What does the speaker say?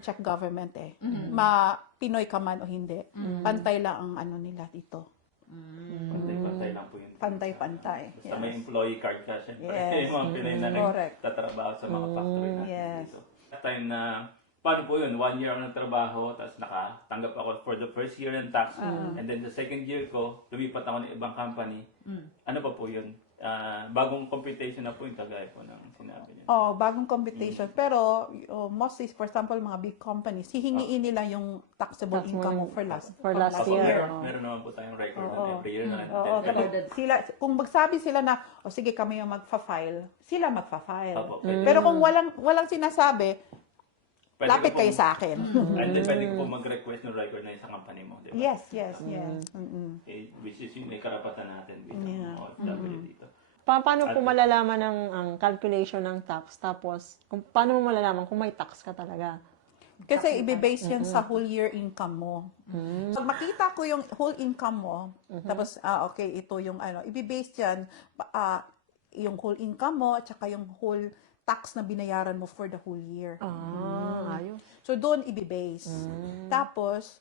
Czech government eh. Mm-hmm. Pinoy ka man o hindi. Pantay lang ang ano nila dito. Pantay-pantay lang po yun. Pantay-pantay. Basta may employee card ka, syempre. Yes. Yung mga Pinoy na Correct. nagtatrabaho sa mga factory natin Yes. dito. That time na, paano po yun? 1 year ako nagtrabaho, tapos nakatanggap ako for the first year in tax. And then the second year ko, lumipat ako ng ibang company. Ano pa po yun? Bagong computation na po yung kagaya po ng sinabi niyo. Oh, bagong computation. Pero, mostly, for example, mga big companies, hihingiin nila yung taxable income mo for last year. Meron naman po tayong record na every year na Oo, pero, kung magsabi sila na, sige kami yung magfa-file, sila magfa-file. Opo, pwede. Pero kung walang sinasabi, Pwede lapit ko kayo sa akin. And then pwede ko po mag-request ng record na sa company mo, di ba? Yes. Which is yung may karapatan natin bilang mga OFW dito. Paano po malalaman ang calculation ng tax? Tapos, paano mo malalaman kung may tax ka talaga? Kasi i-base yan sa whole year income mo. So, makita ko yung whole income mo, tapos, okay, ito yung i-base yan, yung whole income mo, at saka yung whole tax na binayaran mo for the whole year. Ayos. So, doon i-base. Tapos,